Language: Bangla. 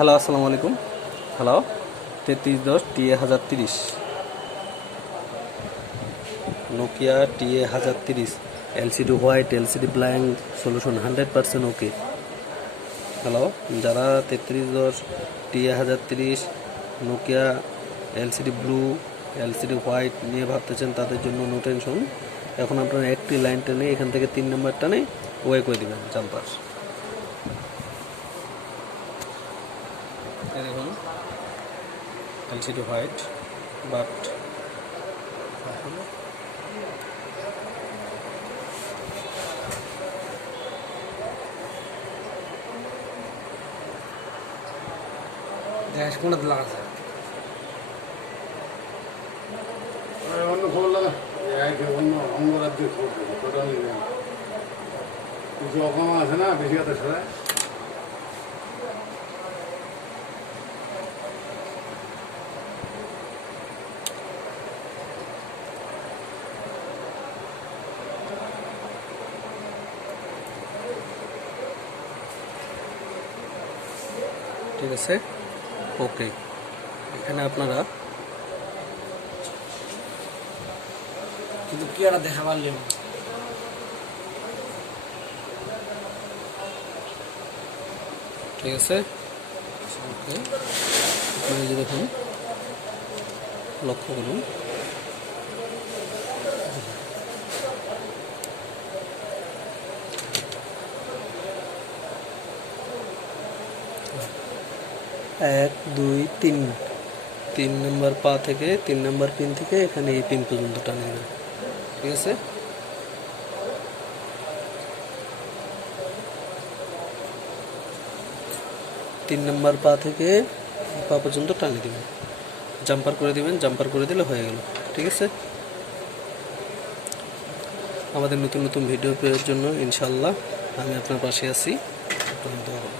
হ্যালো, আসসালামু আলাইকুম। Hello, 3310 TA1030, Nokia TA1030, LCD white, LCD blank solution 100% ওকে। হ্যালো, যারা 3310 TA1030 Nokia LCD blue, LCD white নিয়ে ভাবতেছেন, তাদের জন্য নো টেনশন। এখন আপনারা একটি লাইন টেনে এখান থেকে 3 নম্বর টানে ওয়ে করে দেবেন জাম্পার। দেখুন এলসিডি হোয়াইট, বাট গ্যাস কোনটা লাগাছে অন্য খবর লাগা অন্য অঙ্গ রাজ্যের খবর টোটালি কিছু অকমা আছে না বেশি কথা ছড়ায়। ঠিক আছে, ওকে। এখানে আপনারা কিন্তু কি আর দেখা পারলাম ঠিক আছে, ওকে। আপনারা যে দেখুন, লক্ষ্য করুন, এক দুই তিন, 3 নম্বর পা থেকে 3 নম্বর পিন থেকে এখানে এই পিন পর্যন্ত টানে দেবেন। ঠিক আছে, তিন নম্বর পা থেকে পা পর্যন্ত টানে দিবেন, জাম্পার করে দিবেন। জাম্পার করে দিলে হয়ে গেল। ঠিক আছে, আমাদের নতুন নতুন ভিডিও পেয়ার জন্য ইনশাল্লাহ আমি আপনার পাশে আছি। আপনার দোয়া করবেন।